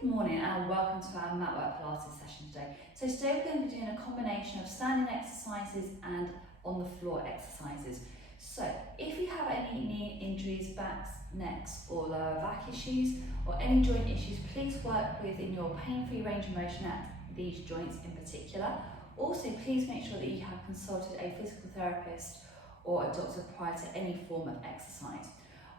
Good morning and welcome to our Matwork Pilates session today. So today we're going to be doing a combination of standing exercises and on the floor exercises. So if you have any knee injuries, backs, necks or lower back issues or any joint issues, please work within your pain-free range of motion at these joints in particular. Also, please make sure that you have consulted a physical therapist or a doctor prior to any form of exercise.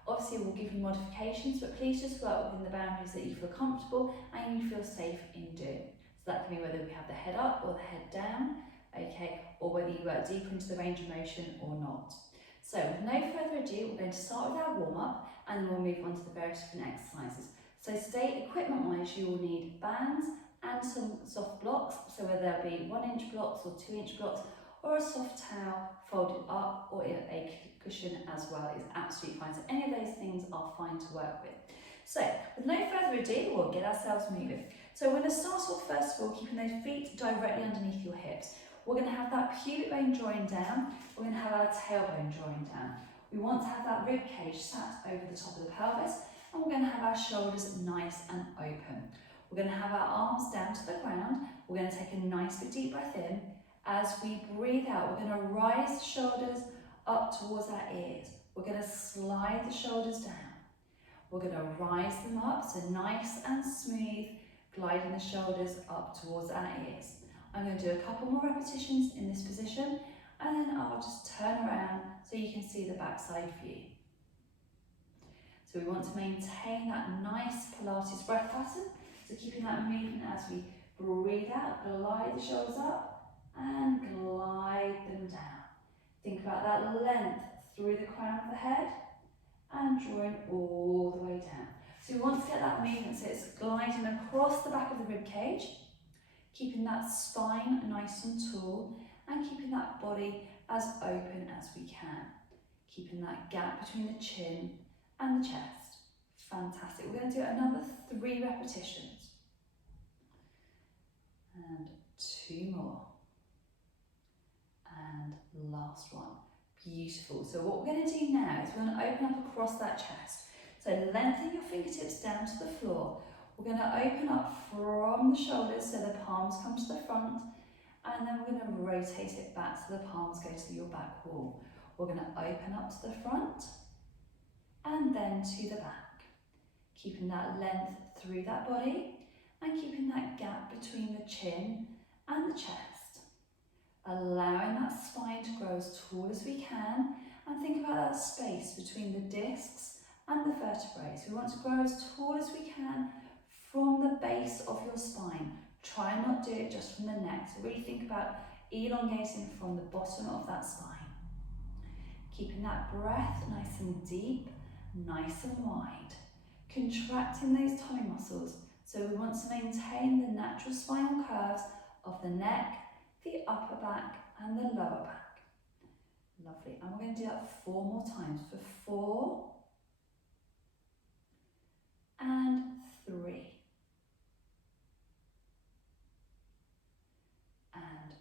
Obviously, we'll give you modifications, but please just work within the boundaries that you feel comfortable and you feel safe in doing. So that can be whether we have the head up or the head down, okay, or whether you work deeper into the range of motion or not. So with no further ado, we're going to start with our warm-up and then we'll move on to the various different exercises. So today, equipment-wise, you will need bands and some soft blocks, so whether they'll be 1-inch blocks or 2-inch blocks, or a soft towel folded up, or a cushion as well is absolutely fine. So any of those things are fine to work with. So with no further ado, we'll get ourselves moving. So we're going to start off first of all keeping those feet directly underneath your hips. We're going to have that pubic bone drawing down. We're going to have our tailbone drawing down. We want to have that rib cage sat over the top of the pelvis, and we're going to have our shoulders nice and open. We're going to have our arms down to the ground. We're going to take a nice big deep breath in. As we breathe out, we're going to rise the shoulders up towards our ears. We're going to slide the shoulders down. We're going to rise them up, so nice and smooth, gliding the shoulders up towards our ears. I'm going to do a couple more repetitions in this position, and then I'll just turn around so you can see the backside view. So we want to maintain that nice Pilates breath pattern, so keeping that movement as we breathe out, glide the shoulders up, and glide them down. Think about that length through the crown of the head and drawing all the way down. So we want to get that movement so it's gliding across the back of the rib cage, keeping that spine nice and tall and keeping that body as open as we can. Keeping that gap between the chin and the chest. Fantastic. We're going to do another 3 repetitions. And 2 more. And last one. Beautiful. So what we're going to do now is we're going to open up across that chest. So lengthen your fingertips down to the floor. We're going to open up from the shoulders so the palms come to the front, and then we're going to rotate it back so the palms go to your back wall. We're going to open up to the front and then to the back, keeping that length through that body and keeping that gap between the chin and the chest. Allowing that spine to grow as tall as we can, and think about that space between the discs and the vertebrae. So we want to grow as tall as we can from the base of your spine. Try and not do it just from the neck. So really think about elongating from the bottom of that spine. Keeping that breath nice and deep, nice and wide. Contracting those tummy muscles. So we want to maintain the natural spinal curves of the neck, the upper back and the lower back. Lovely. And we're going to do that 4 more times for 4 and 3 and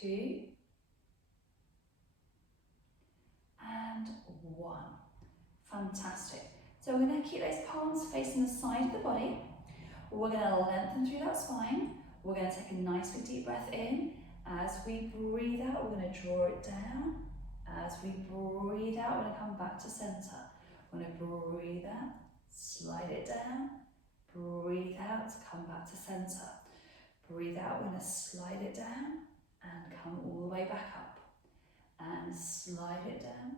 2 and 1. Fantastic. So we're going to keep those palms facing the side of the body. We're going to lengthen through that spine. We're going to take a nice big deep breath in. As we breathe out, we're going to draw it down. As we breathe out, we're going to come back to center. We're going to breathe out, slide it down. Breathe out, come back to center. Breathe out, we're going to slide it down and come all the way back up. And slide it down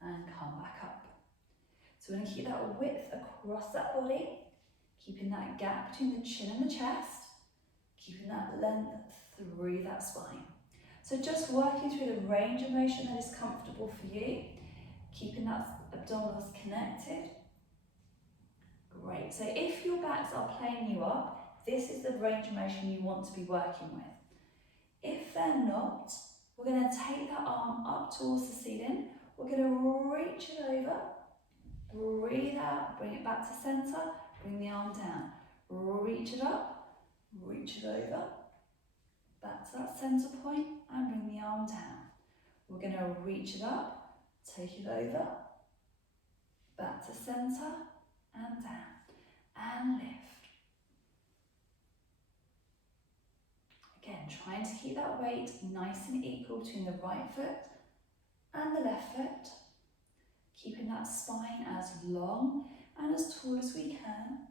and come back up. So we're going to keep that width across that body, keeping that gap between the chin and the chest, keeping that length through that spine. So just working through the range of motion that is comfortable for you, keeping that abdominals connected. Great. So if your backs are playing you up, this is the range of motion you want to be working with. If they're not, we're going to take that arm up towards the ceiling. We're going to reach it over, breathe out, bring it back to center, bring the arm down, reach it up, reach it over, back to that center point and bring the arm down. We're going to reach it up, take it over, back to center and down, and lift. trying to keep that weight nice and equal between the right foot and the left foot, keeping that spine as long and as tall as we can,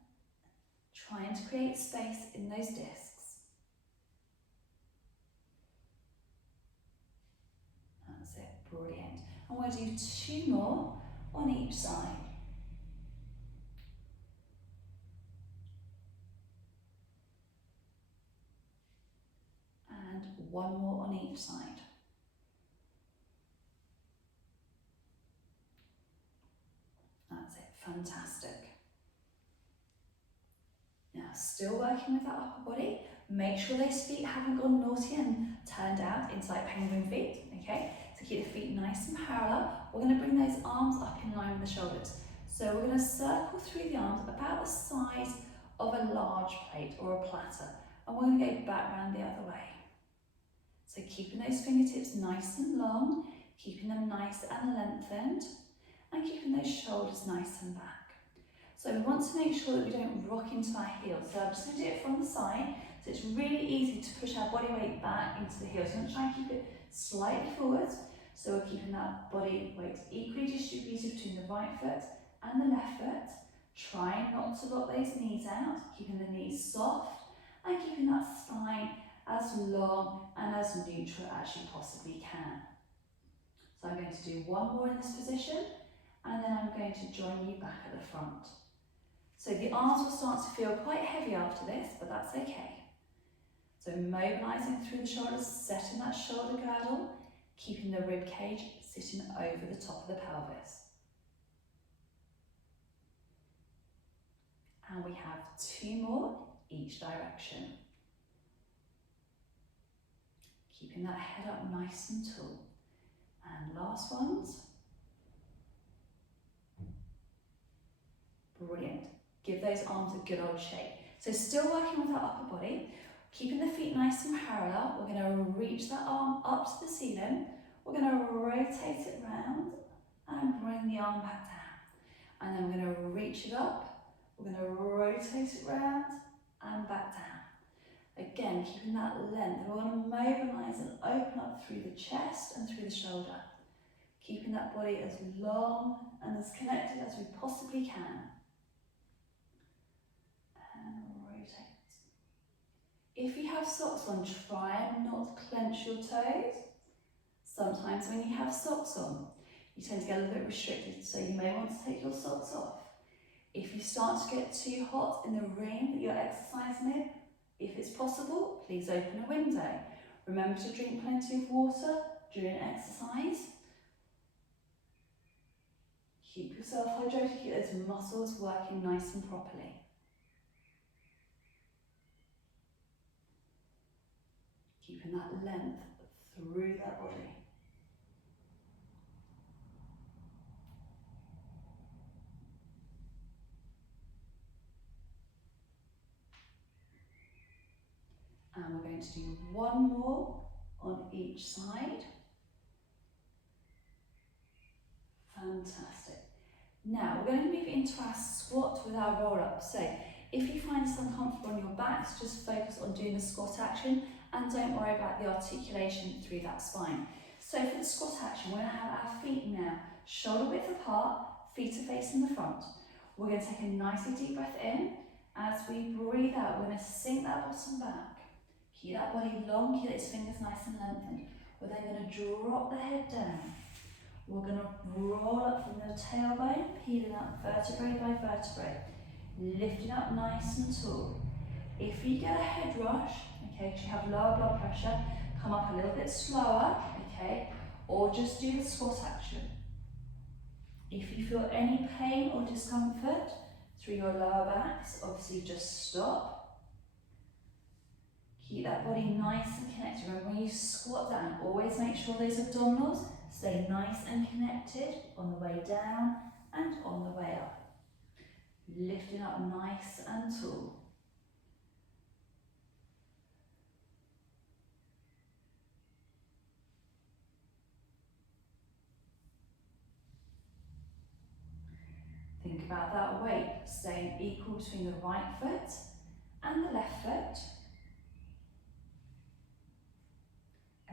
trying to create space in those discs. That's it, brilliant. And we'll do 2 more on each side. And 1 more on each side. That's it, fantastic. Now, still working with that upper body, make sure those feet haven't gone naughty and turned out into like penguin feet, okay? So keep the feet nice and parallel. We're going to bring those arms up in line with the shoulders. So we're going to circle through the arms about the size of a large plate or a platter. And we're going to go back round the other way. So keeping those fingertips nice and long, keeping them nice and lengthened, and keeping those shoulders nice and back. So we want to make sure that we don't rock into our heels. So I'm just going to do it from the side. So it's really easy to push our body weight back into the heels. So I'm going to try and keep it slightly forward. So we're keeping that body weight equally distributed between the right foot and the left foot. Trying not to lock those knees out, keeping the knees soft and keeping that spine as long and as neutral as you possibly can. So I'm going to do 1 more in this position and then I'm going to join you back at the front. So the arms will start to feel quite heavy after this, but that's okay. So mobilising through the shoulders, setting that shoulder girdle, keeping the rib cage sitting over the top of the pelvis. And we have 2 more each direction. Keeping that head up nice and tall. And last ones. Brilliant. Give those arms a good old shake. So still working with our upper body, keeping the feet nice and parallel. We're going to reach that arm up to the ceiling. We're going to rotate it round and bring the arm back down. And then we're going to reach it up. We're going to rotate it round and back down. Again, keeping that length. We want to mobilise and open up through the chest and through the shoulder. Keeping that body as long and as connected as we possibly can. And rotate. If you have socks on, try and not clench your toes. Sometimes when you have socks on, you tend to get a little bit restricted, so you may want to take your socks off. If you start to get too hot in the room that you're exercising in, if it's possible, please open a window. Remember to drink plenty of water during exercise. Keep yourself hydrated, keep those muscles working nice and properly. Keeping that length through that body. And we're going to do 1 more on each side. Fantastic. Now we're going to move into our squat with our roll up. So if you find this uncomfortable on your backs, just focus on doing the squat action and don't worry about the articulation through that spine. So for the squat action, we're going to have our feet now shoulder width apart, feet are facing the front. We're going to take a nicely deep breath in. As we breathe out, we're going to sink that bottom back. Keep that body long, keep those fingers nice and lengthened. We're then going to drop the head down. We're going to roll up from the tailbone, peeling up vertebrae by vertebrae, lifting up nice and tall. If you get a head rush, okay, because you have lower blood pressure, come up a little bit slower, okay, or just do the squat action. If you feel any pain or discomfort through your lower backs, obviously just stop. Keep that body nice and connected. Remember, when you squat down, always make sure those abdominals stay nice and connected on the way down and on the way up. Lifting up nice and tall. Think about that weight staying equal between the right foot and the left foot.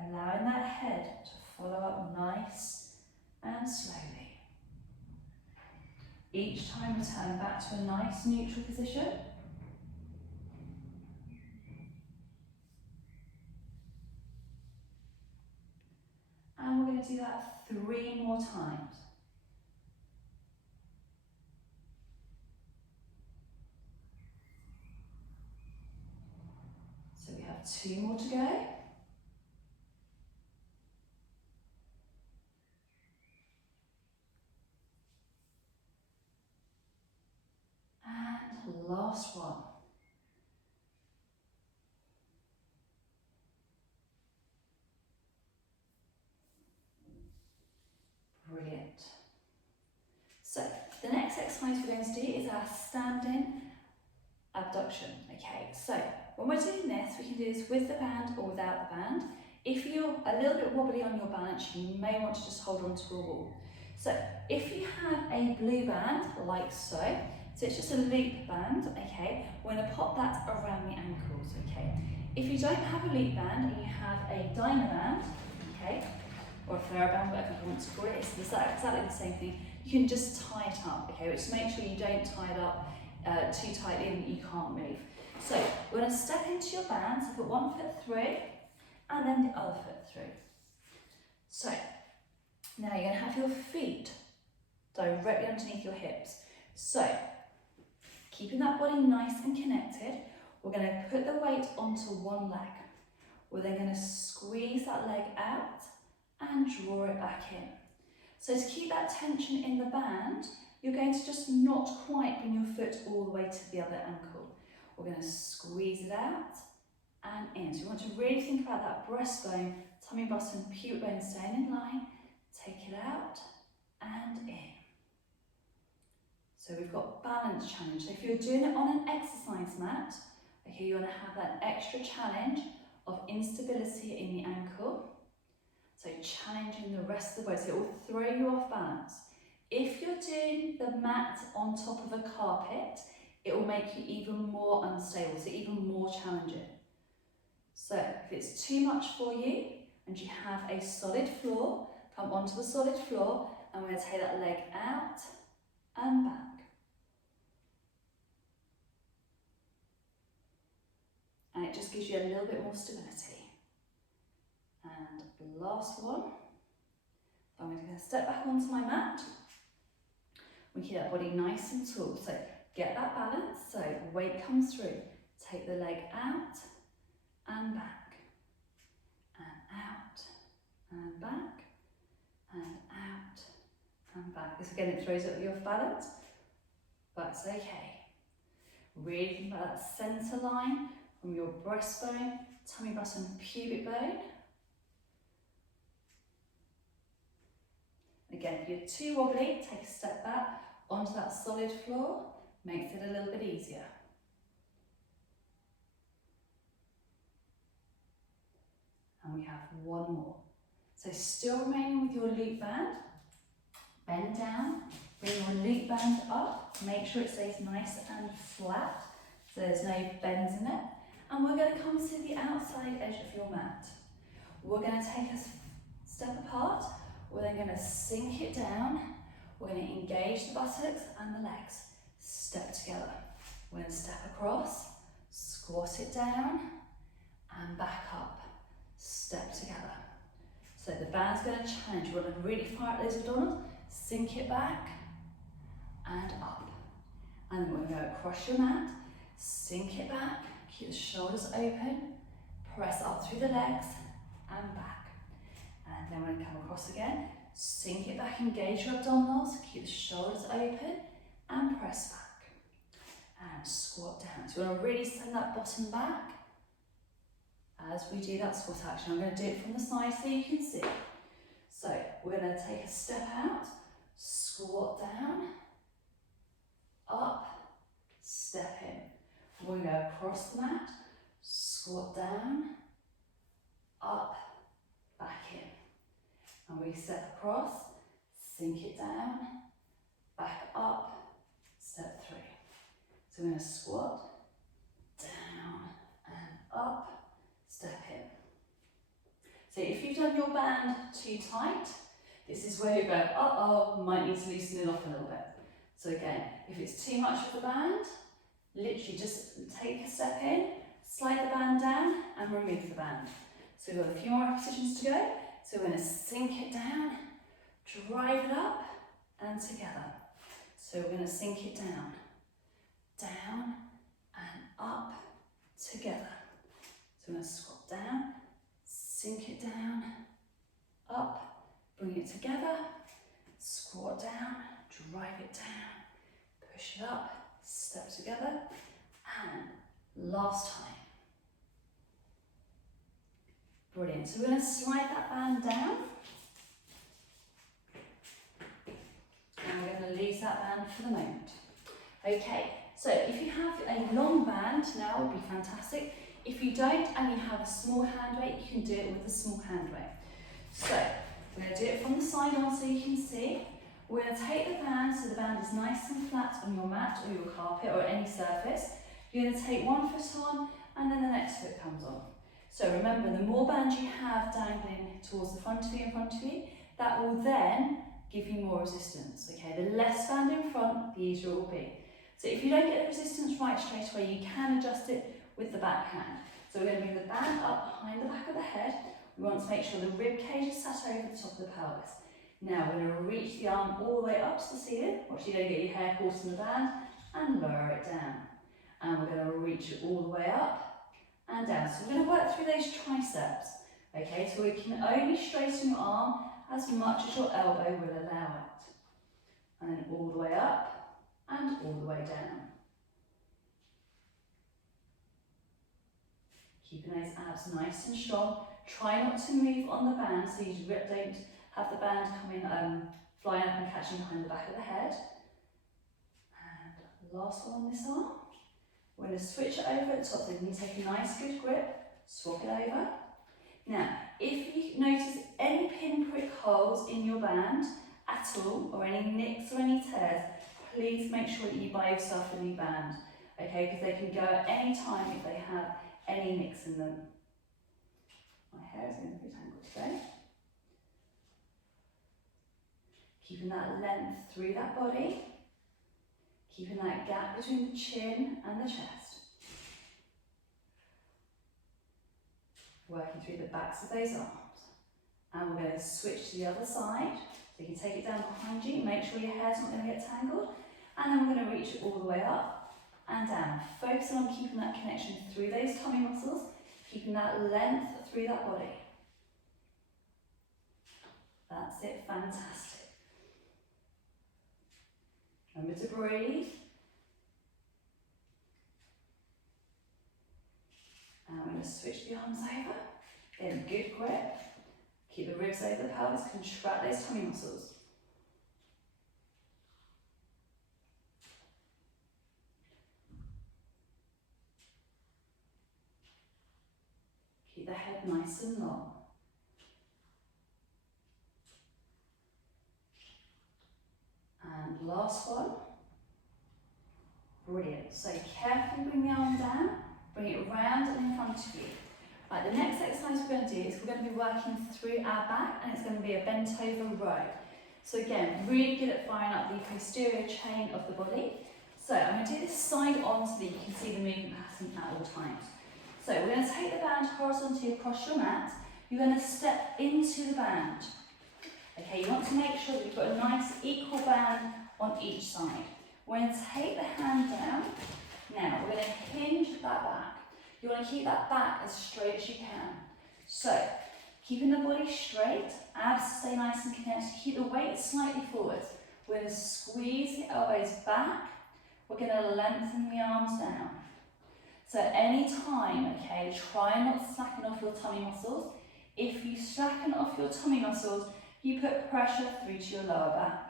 allowing that head to follow up nice and slowly. Each time return back to a nice neutral position. And we're going to do that 3 more times. So we have 2 more to go. And last one. Brilliant. So the next exercise we're going to do is our standing abduction. Okay, so when we're doing this, we can do this with the band or without the band. If you're a little bit wobbly on your balance, you may want to just hold on to a wall. So if you have a blue band, like so it's just a loop band, okay, we're going to pop that around the ankles, okay. If you don't have a loop band and you have a dyno band, okay, or a TheraBand, whatever you want to call it, it's exactly the same thing. You can just tie it up, okay, just make sure you don't tie it up too tightly and you can't move. So we're going to step into your band, so put one foot through and then the other foot through. So now you're going to have your feet directly underneath your hips. So keeping that body nice and connected, we're going to put the weight onto one leg. We're then going to squeeze that leg out and draw it back in. So to keep that tension in the band, you're going to just not quite bring your foot all the way to the other ankle. We're going to squeeze it out and in. So you want to really think about that breastbone, tummy button, pubic bone staying in line. Take it out and in. So we've got balance challenge. So if you're doing it on an exercise mat, okay, you want to have that extra challenge of instability in the ankle. So challenging the rest of the body, so it will throw you off balance. If you're doing the mat on top of a carpet, it will make you even more unstable, so even more challenging. So if it's too much for you and you have a solid floor, come onto the solid floor and we're going to take that leg out and back. And it just gives you a little bit more stability. And last one. So I'm going to step back onto my mat. We keep that body nice and tall. So get that balance. So weight comes through. Take the leg out and back. And out and back. And out and back. This again, it throws up your balance, but it's okay. Really think about that centre line from your breastbone, tummy button, pubic bone. Again, if you're too wobbly, take a step back onto that solid floor, makes it a little bit easier. And we have one more. So still remaining with your loop band, bend down, bring your loop band up, make sure it stays nice and flat, so there's no bends in it. And we're going to come to the outside edge of your mat. We're going to take a step apart, we're then going to sink it down, we're going to engage the buttocks and the legs, step together. We're going to step across, squat it down, and back up, step together. So the band's going to challenge. You want to really fire at those abdominals, sink it back and up. And then we're going to go across your mat, sink it back, keep the shoulders open, press up through the legs and back. And then we're going to come across again, sink it back, engage your abdominals, keep the shoulders open and press back. And squat down. So you want to really send that bottom back. As we do that squat action, I'm going to do it from the side so you can see. So we're going to take a step out, squat down, up, step in. We're going to go across the mat, squat down, up, back in. And we step across, sink it down, back up, step through. So we're going to squat, down and up, step in. So if you've done your band too tight, this is where you go, uh-oh, might need to loosen it off a little bit. So again, if it's too much for the band, literally just take a step in, slide the band down and remove the band. So we've got a few more repetitions to go. So we're going to sink it down, drive it up and together. So we're going to sink it down, down and up, together. So we're going to squat down, sink it down, up, bring it together, squat down, drive it down, push it up, step together, and last time. Brilliant. So we're going to slide that band down. And we're going to lose that band for the moment. Okay, so if you have a long band now, it would be fantastic. If you don't and you have a small hand weight, you can do it with a small hand weight. So we're going to do it from the side on so you can see. We're going to take the band so the band is nice and flat on your mat or your carpet or any surface. You're going to take one foot on and then the next foot comes on. So remember, the more band you have dangling towards the front of you in front of you, that will then give you more resistance. Okay, the less band in front, the easier it will be. So if you don't get the resistance right straight away, you can adjust it with the back hand. So we're going to bring the band up behind the back of the head. We want to make sure the rib cage is sat over the top of the pelvis. Now we're going to reach the arm all the way up to the ceiling. Watch you don't get your hair caught in the band and lower it down. And we're going to reach it all the way up and down. So we're going to work through those triceps. Okay, so we can only straighten your arm as much as your elbow will allow it. And then all the way up and all the way down. Keeping those abs nice and strong. Try not to move on the band so you don't have the band coming, flying up and catching behind the back of the head. And last one on this arm. We're going to switch it over at the top. So you take a nice good grip, swap it over. Now, if you notice any pinprick holes in your band at all, or any nicks or any tears, please make sure that you buy yourself a new band, okay? Because they can go at any time if they have any nicks in them. My hair is going to be tangled today. Keeping that length through that body, keeping that gap between the chin and the chest. Working through the backs of those arms. And we're going to switch to the other side. So you can take it down behind you, make sure your hair's not going to get tangled. And then we're going to reach it all the way up and down. Focusing on keeping that connection through those tummy muscles, keeping that length through that body. That's it, fantastic. Remember to breathe. And we're going to switch the arms over. Get a good grip. Keep the ribs over the pelvis, contract those tummy muscles. Keep the head nice and long. And last one. Brilliant. So carefully bring the arm down, bring it round and in front of you. Right, the next exercise we're going to do is we're going to be working through our back, and it's going to be a bent over row. So again, really good at firing up the posterior chain of the body. So I'm going to do this side on so that you can see the movement pattern at all times. So we're going to take the band horizontally across your mat. You're going to step into the band. Okay, you want to make sure that you've got a nice equal band on each side. We're going to take the hand down. Now we're going to hinge that back. You want to keep that back as straight as you can. So, keeping the body straight, abs stay nice and connected, keep the weight slightly forward. We're going to squeeze the elbows back. We're going to lengthen the arms down. So any time, okay, try not to slacken off your tummy muscles. If you slacken off your tummy muscles, you put pressure through to your lower back.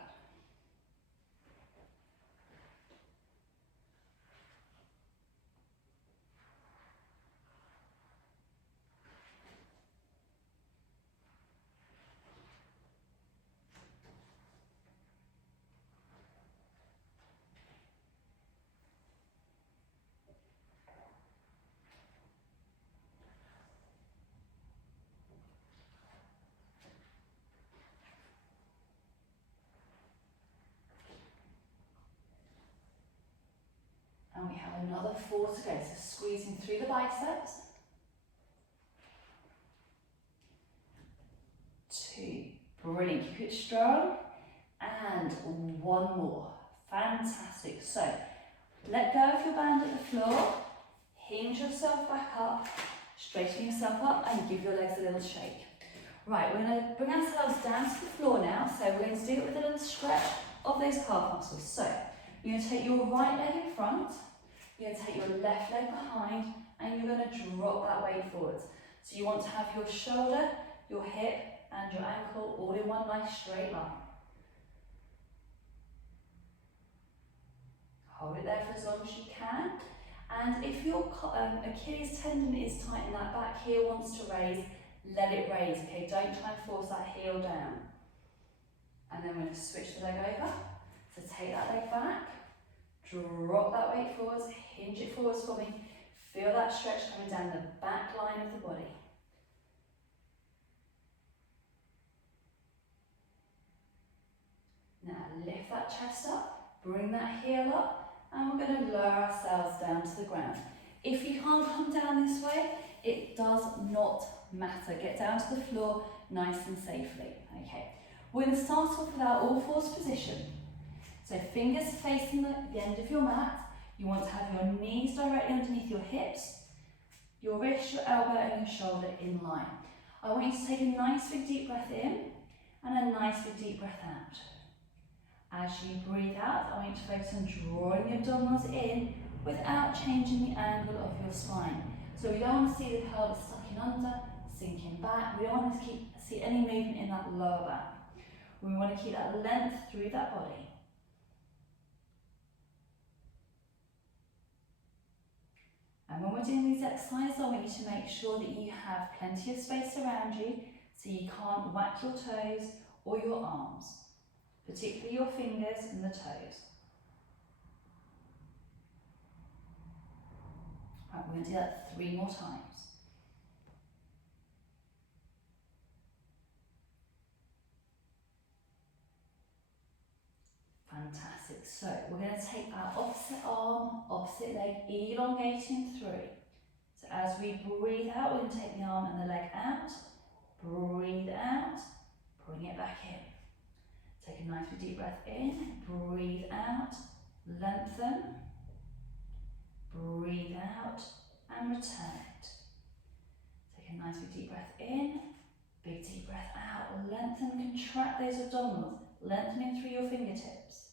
we have another 4 to go. So squeezing through the biceps. 2. Brilliant. Keep it strong. And 1 more. Fantastic. So let go of your band at the floor. Hinge yourself back up. Straighten yourself up and give your legs a little shake. Right, we're going to bring ourselves down to the floor now. So we're going to do it with a little stretch of those calf muscles. So you're going to take your right leg in front. You're going to take your left leg behind, and you're going to drop that weight forwards. So you want to have your shoulder, your hip, and your ankle all in one nice straight line. Hold it there for as long as you can. And if your Achilles tendon is tight and that back heel wants to raise, let it raise, okay? Don't try and force that heel down. And then we're going to switch the leg over. So take that leg back, drop that weight forwards, hinge it forwards for me. Feel that stretch coming down the back line of the body. Now lift that chest up, bring that heel up, and we're going to lower ourselves down to the ground. If you can't come down this way, it does not matter. Get down to the floor nice and safely. Okay, we're going to start off with our all fours position. So fingers facing the end of your mat. You want to have your knees directly underneath your hips, your wrist, your elbow and your shoulder in line. I want you to take a nice big deep breath in and a nice big deep breath out. As you breathe out, I want you to focus on drawing the abdominals in without changing the angle of your spine. So we don't want to see the pelvis sucking under, sinking back. We don't want to see any movement in that lower back. We want to keep that length through that body. And when we're doing these exercises, I want you to make sure that you have plenty of space around you so you can't whack your toes or your arms, particularly your fingers and the toes. Right, we're going to do that 3 more times. Fantastic. So we're going to take our opposite arm, opposite leg, elongating through. So as we breathe out, we're going to take the arm and the leg out, breathe out, bring it back in. Take a nice deep breath in, breathe out, lengthen, breathe out and return it. Take a nice deep breath in, big deep breath out, lengthen, contract those abdominals, lengthening through your fingertips.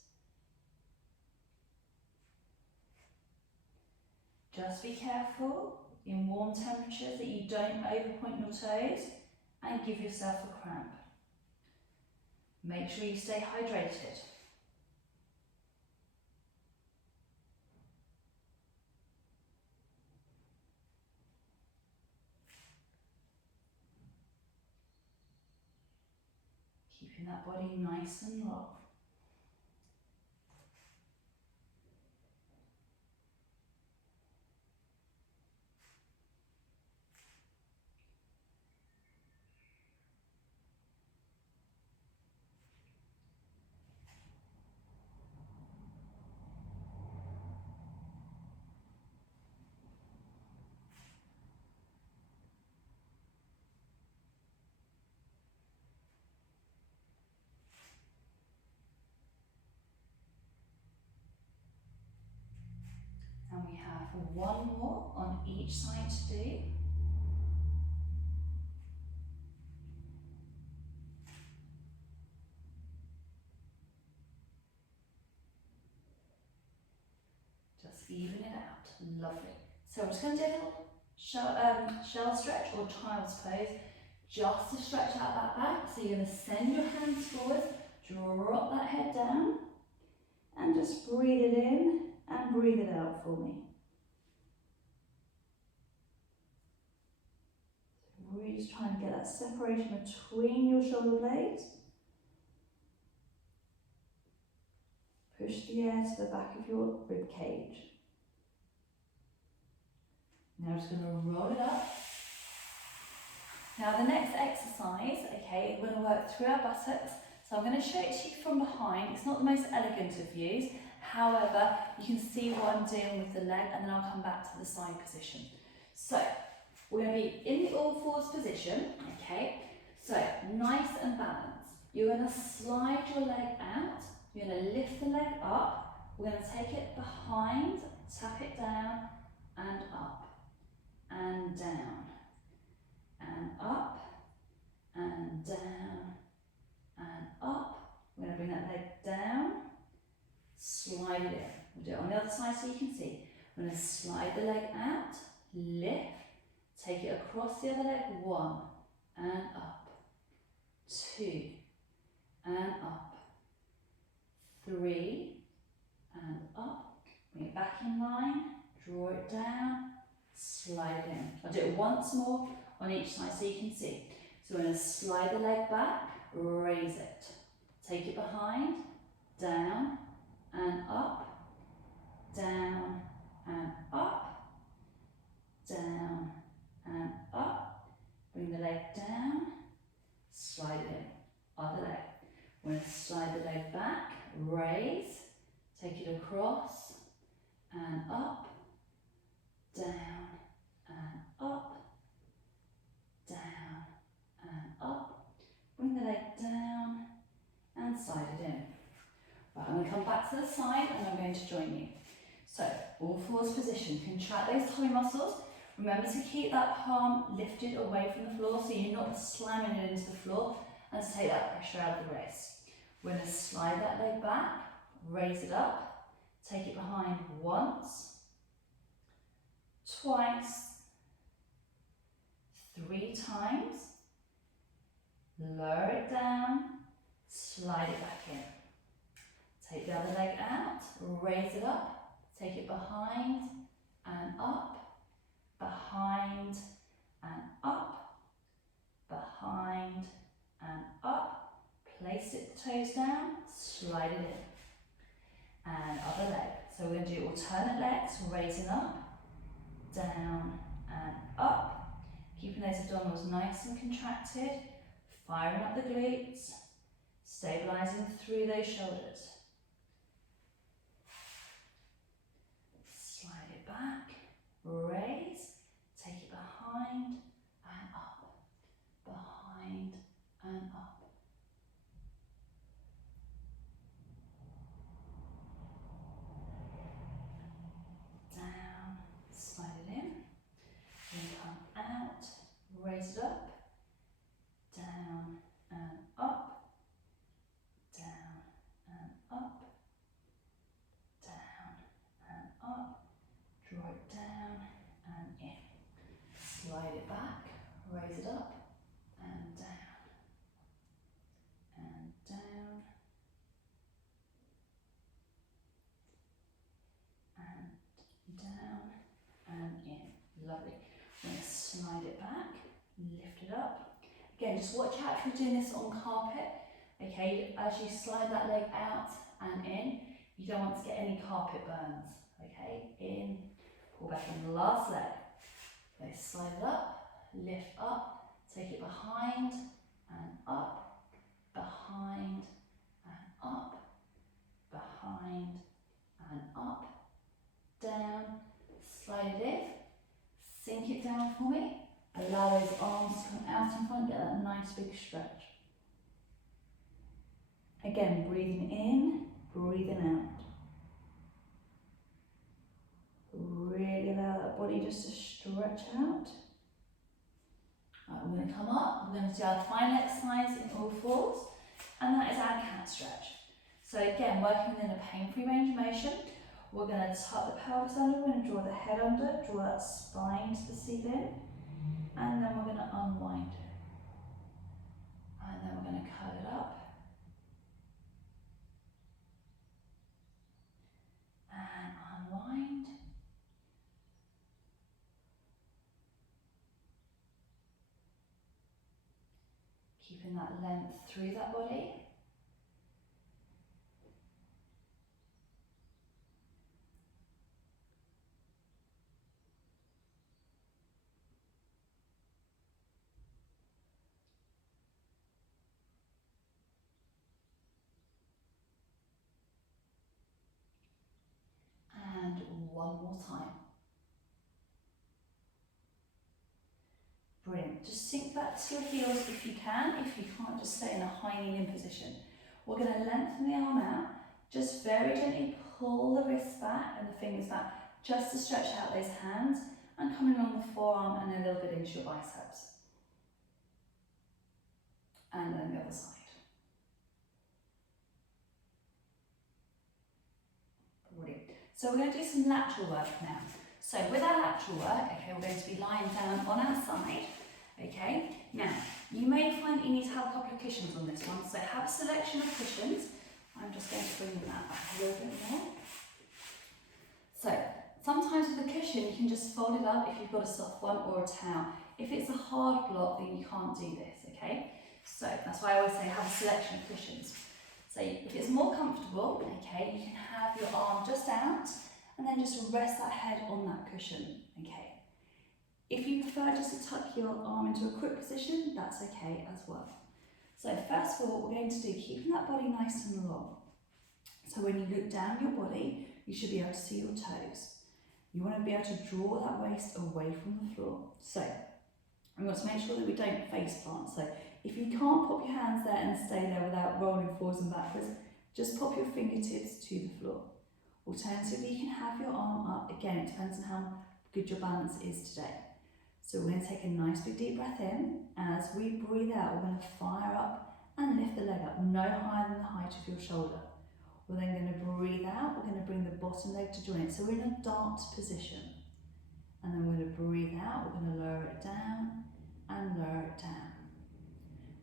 Just be careful in warm temperatures that you don't overpoint your toes and give yourself a cramp. Make sure you stay hydrated. Keeping that body nice and long. And we have 1 more on each side to do. Just even it out. Lovely. So I'm just going to do a little shell stretch or child's pose, just to stretch out that back. So you're going to send your hands forward, drop that head down, and just breathe it in and breathe it out for me. So really just trying to get that separation between your shoulder blades. Push the air to the back of your rib cage. Now I'm just going to roll it up. Now the next exercise, okay, we're going to work through our buttocks. So I'm going to show it to you from behind. It's not the most elegant of views. However, you can see what I'm doing with the leg, and then I'll come back to the side position. So we're going to be in the all fours position, okay? So nice and balanced. You're going to slide your leg out. You're going to lift the leg up. We're going to take it behind, tap it down, and up, and down, and up, and down, and up. We're going to bring that leg down, slide it in. We'll do it on the other side so you can see. We're going to slide the leg out, lift, take it across the other leg, 1, and up, 2, and up, 3, and up. Bring it back in line, draw it down, slide it in. I'll do it once more on each side so you can see. So we're going to slide the leg back, raise it, take it behind, down and up, down and up, down and up. Bring the leg down, slide it in, other leg. We're going to slide the leg back, raise, take it across and up, down and up, down and up. Bring the leg down and slide it in. Right, I'm going to come back to the side and I'm going to join you. So, all fours position, contract those tummy muscles. Remember to keep that palm lifted away from the floor so you're not slamming it into the floor, and to take that pressure out of the wrist. We're going to slide that leg back, raise it up, take it behind once, twice, 3 times, lower it down, slide it back in. Take the other leg out, raise it up, take it behind and up, behind and up, behind and up. Place it, the toes down, slide it in. And other leg. So we're going to do alternate legs, raising up, down and up. Keeping those abdominals nice and contracted, firing up the glutes, stabilising through those shoulders. Slide it back, raise, take it behind and up, behind and up. Down, slide it in, then come out, raise it up, down and up, down and up, down and up, draw it down and in, slide it back, raise it up and down, and down, and down and in. Lovely. We're going to slide it back, lift it up. Again, just watch out if you're doing this on carpet. Okay, as you slide that leg out and in, you don't want to get any carpet burns. Okay, in, pull back in the last leg. Okay, slide it up, lift up, take it behind and up, behind and up, behind and up, down, slide it in, sink it down for me, allow those arms to come out in front, get that nice big stretch. Again, breathing in, breathing out. Really allow that body just to stretch out. Right, we're going to come up, we're going to do our final exercise in all fours, and that is our cat stretch. So again, working within a pain-free range of motion, we're going to tuck the pelvis under, we're going to draw the head under, draw that spine to the ceiling, and then we're going to unwind it. And then we're going to curl it up. And unwind. Keeping that length through that body. more time. Brilliant. Just sink back to your heels if you can. If you can't, just stay in a high kneeling position. We're going to lengthen the arm out. Just very gently pull the wrists back and the fingers back, just to stretch out those hands and coming along the forearm and a little bit into your biceps. And then the other side. Brilliant. So we're going to do some lateral work now. So with our lateral work, okay, we're going to be lying down on our side, okay? Now, you may find you need to have a couple of cushions on this one, so have a selection of cushions. I'm just going to bring that back a little bit more. So, sometimes with the cushion, you can just fold it up if you've got a soft one or a towel. If it's a hard block, then you can't do this, okay? So, that's why I always say have a selection of cushions. So, if it's more comfortable, okay, you can have your arm just out, and then just rest that head on that cushion, okay? If you prefer just to tuck your arm into a quick position, that's okay as well. So first of all, what we're going to do, keeping that body nice and long. So when you look down your body, you should be able to see your toes. You want to be able to draw that waist away from the floor. So we want to make sure that we don't face plant. So if you can't pop your hands there and stay there without rolling forwards and backwards, just pop your fingertips to the floor. Alternatively, you can have your arm up. Again, it depends on how good your balance is today. So we're going to take a nice big deep breath in. As we breathe out, we're going to fire up and lift the leg up, no higher than the height of your shoulder. We're then going to breathe out. We're going to bring the bottom leg to join it. So we're in a dart position. And then we're going to breathe out. We're going to lower it down and lower it down.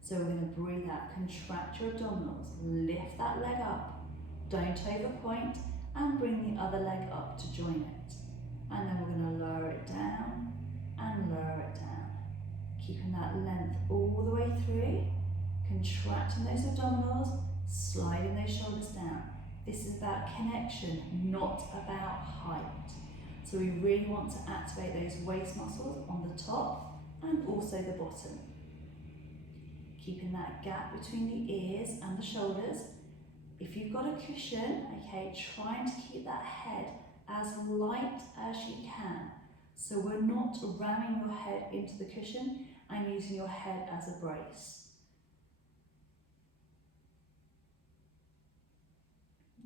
So we're going to breathe out, contract your abdominals, lift that leg up, don't overpoint, and bring the other leg up to join it. And then we're going to lower it down and lower it down. Keeping that length all the way through, contracting those abdominals, sliding those shoulders down. This is about connection, not about height. So we really want to activate those waist muscles on the top and also the bottom. Keeping that gap between the ears and the shoulders. If you've got a cushion, okay, trying to keep that head as light as you can. So we're not ramming your head into the cushion and using your head as a brace.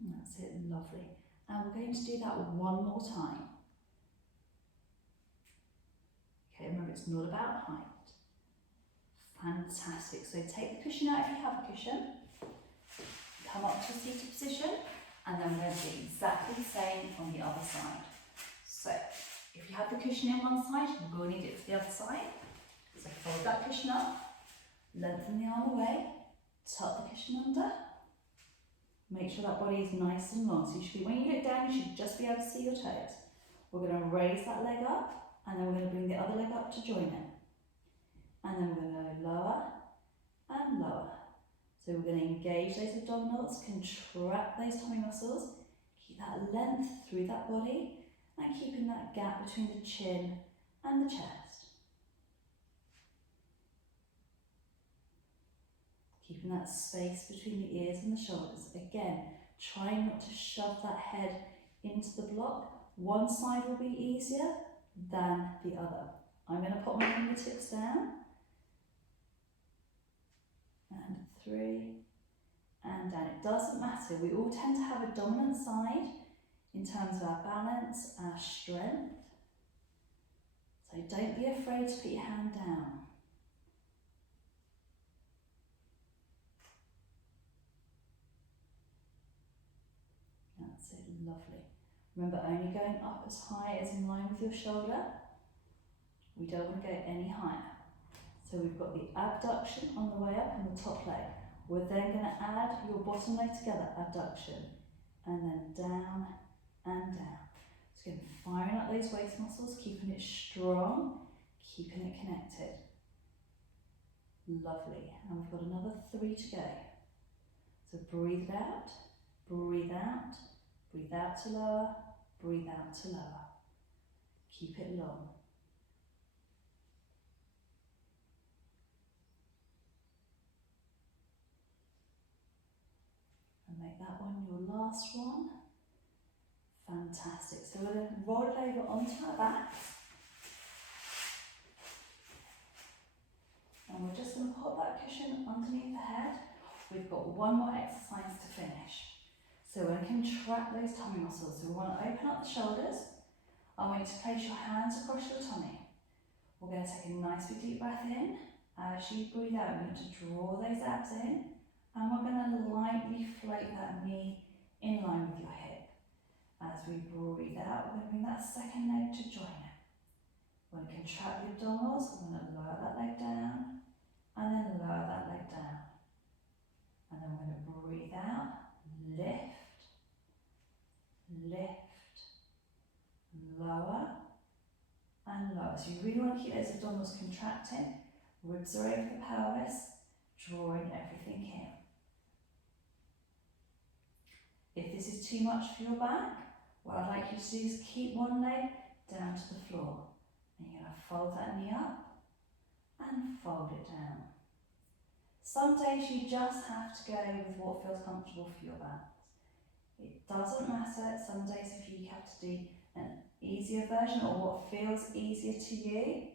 That's it, lovely. And we're going to do that one more time. Okay, remember it's not about height. Fantastic. So take the cushion out if you have a cushion. Come up to a seated position, and then we're going to do exactly the same on the other side. So, if you have the cushion in one side, you will need it for the other side. So fold that cushion up, lengthen the arm away, tuck the cushion under. Make sure that body is nice and long. So you should be, when you look down, you should just be able to see your toes. We're going to raise that leg up, and then we're going to bring the other leg up to join it. And then we're going to go lower and lower. So we're going to engage those abdominals, contract those tummy muscles, keep that length through that body, and keeping that gap between the chin and the chest. Keeping that space between the ears and the shoulders. Again, trying not to shove that head into the block. One side will be easier than the other. I'm going to put my fingertips down. And 3, and down. It doesn't matter. We all tend to have a dominant side in terms of our balance, our strength. So don't be afraid to put your hand down. That's it, lovely. Remember, only going up as high as in line with your shoulder. We don't want to go any higher. So we've got the abduction on the way up and the top leg. We're then going to add your bottom leg together, abduction, and then down and down. So again, firing up those waist muscles, keeping it strong, keeping it connected. Lovely. And we've got another 3 to go. So breathe out, breathe out, breathe out to lower, breathe out to lower. Keep it long. And make that one your last one. Fantastic. So we're going to roll it over onto our back. And we're just going to pop that cushion underneath the head. We've got one more exercise to finish. So we're going to contract those tummy muscles. So we want to open up the shoulders. I want you to place your hands across your tummy. We're going to take a nice big deep breath in. As you breathe out, we're going to draw those abs in. And we're going to lightly float that knee in line with your hip. As we breathe out, we're going to bring that second leg to join it. We're going to contract the abdominals. We're going to lower that leg down. And then lower that leg down. And then we're going to breathe out, lift, lift, lower, and lower. So you really want to keep those abdominals contracting. Ribs are over the pelvis, drawing everything in. If this is too much for your back, what I'd like you to do is keep one leg down to the floor. And you're going to fold that knee up and fold it down. Some days you just have to go with what feels comfortable for your back. It doesn't matter. Some days if you have to do an easier version or what feels easier to you,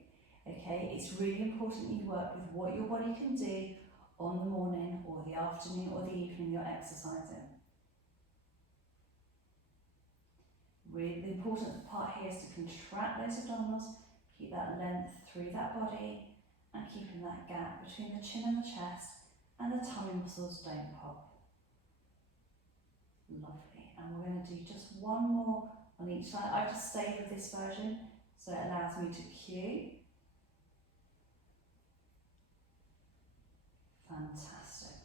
okay, it's really important you work with what your body can do on the morning or the afternoon or the evening you're exercising. Really, the important part here is to contract those abdominals, keep that length through that body, and keeping that gap between the chin and the chest, and the tummy muscles don't pop. Lovely. And we're going to do just one more on each side. I've just stayed with this version, so it allows me to cue. Fantastic.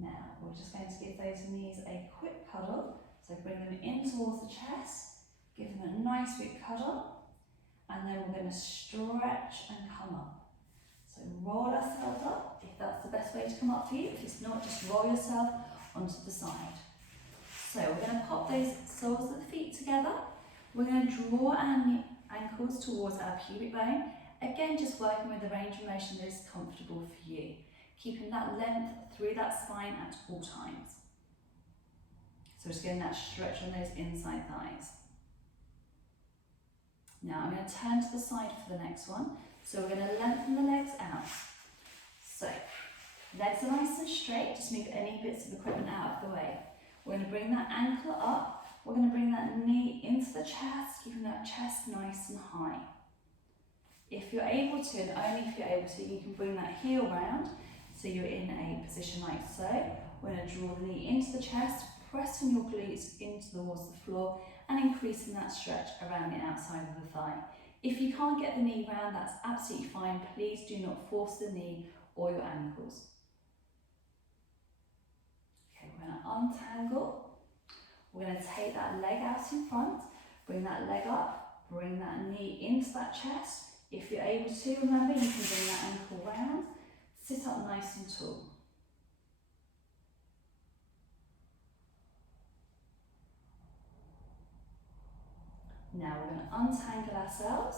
Now, we're just going to give those knees a quick cuddle. So bring them in towards the chest, give them a nice big cuddle, and then we're going to stretch and come up. So roll ourselves up, if that's the best way to come up for you. If it's not, just roll yourself onto the side. So we're going to pop those soles of the feet together. We're going to draw our ankles towards our pubic bone. Again, just working with the range of motion that is comfortable for you. Keeping that length through that spine at all times. So just getting that stretch on those inside thighs. Now I'm going to turn to the side for the next one. So we're going to lengthen the legs out. So legs are nice and straight, just move any bits of equipment out of the way. We're going to bring that ankle up. We're going to bring that knee into the chest, keeping that chest nice and high. If you're able to, and only if you're able to, you can bring that heel round. So you're in a position like so. We're going to draw the knee into the chest, pressing your glutes into towards the floor and increasing that stretch around the outside of the thigh. If you can't get the knee round, that's absolutely fine. Please do not force the knee or your ankles. Okay, we're going to untangle. We're going to take that leg out in front, bring that leg up, bring that knee into that chest. If you're able to, remember, you can bring that ankle round, sit up nice and tall. Now we're going to untangle ourselves.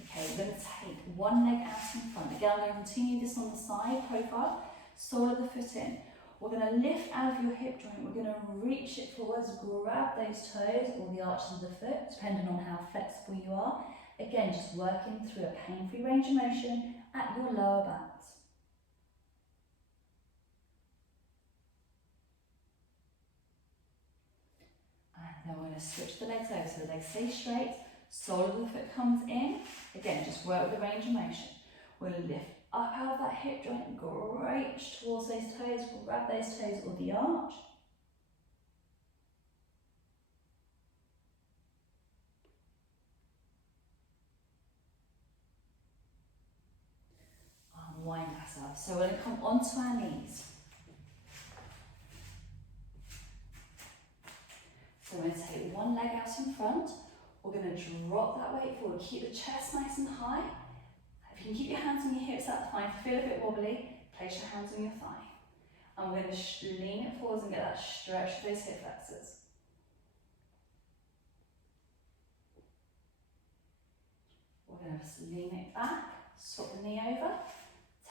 Okay, we're going to take one leg out in front. Again, I'm going to continue this on the side profile, sole of the foot in. We're going to lift out of your hip joint. We're going to reach it forwards, grab those toes or the arches of the foot, depending on how flexible you are. Again, just working through a pain-free range of motion at your lower backs. And then we're going to switch the legs over so the legs stay straight, sole of the foot comes in. Again, just work with the range of motion. We're going to lift up out of that hip joint, reach towards those toes, grab those toes or the arch. Unwind ourselves. So we're going to come onto our knees. So we're going to take one leg out in front. We're going to drop that weight forward. Keep the chest nice and high. If you can keep your hands on your hips, that's fine. If you feel a bit wobbly, place your hands on your thigh. And we're going to lean it forwards and get that stretch of those hip flexors. We're going to just lean it back, swap the knee over,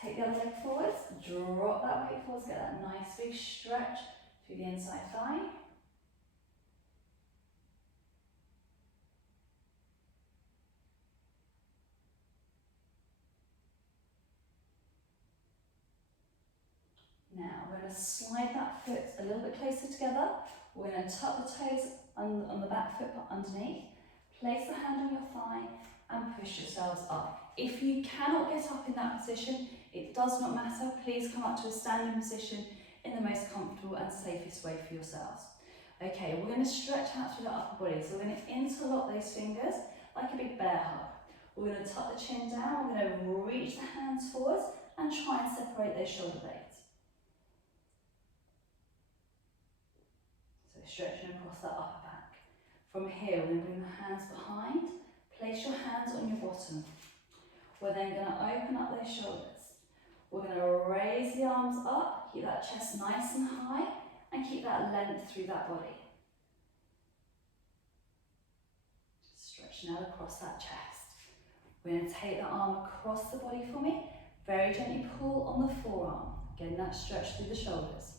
take the other leg forwards, drop that weight forwards, get that nice big stretch through the inside thigh. going to slide that foot a little bit closer together. We're going to tuck the toes on the back foot underneath. Place the hand on your thigh and push yourselves up. If you cannot get up in that position, it does not matter. Please come up to a standing position in the most comfortable and safest way for yourselves. Okay, we're going to stretch out through the upper body. So we're going to interlock those fingers like a big bear hug. We're going to tuck the chin down. We're going to reach the hands forwards and try and separate those shoulder blades. So stretching across that upper back. From here, we're going to bring the hands behind. Place your hands on your bottom. We're then going to open up those shoulders. We're going to raise the arms up, keep that chest nice and high, and keep that length through that body. Just stretching out across that chest. We're going to take the arm across the body for me. Very gently pull on the forearm. Getting that stretch through the shoulders.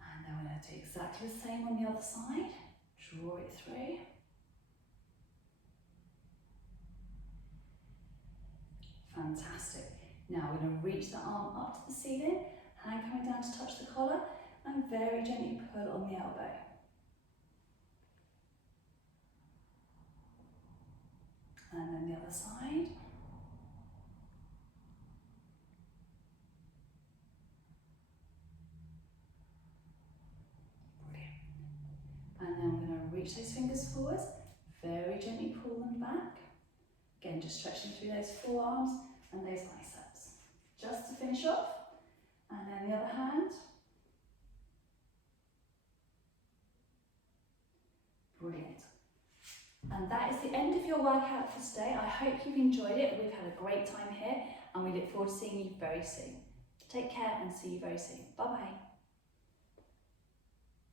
And then we're going to do exactly the same on the other side. Draw it through. Fantastic. Now we're going to reach the arm up to the ceiling, hand coming down to touch the collar, and very gently pull on the elbow. And then the other side. Brilliant. And then we're going to reach those fingers forwards, very gently pull them back. Again, just stretching through those forearms and those biceps. Just to finish off, and then the other hand. Brilliant. And that is the end of your workout for today. I hope you've enjoyed it. We've had a great time here, and we look forward to seeing you very soon. Take care and see you very soon. Bye-bye.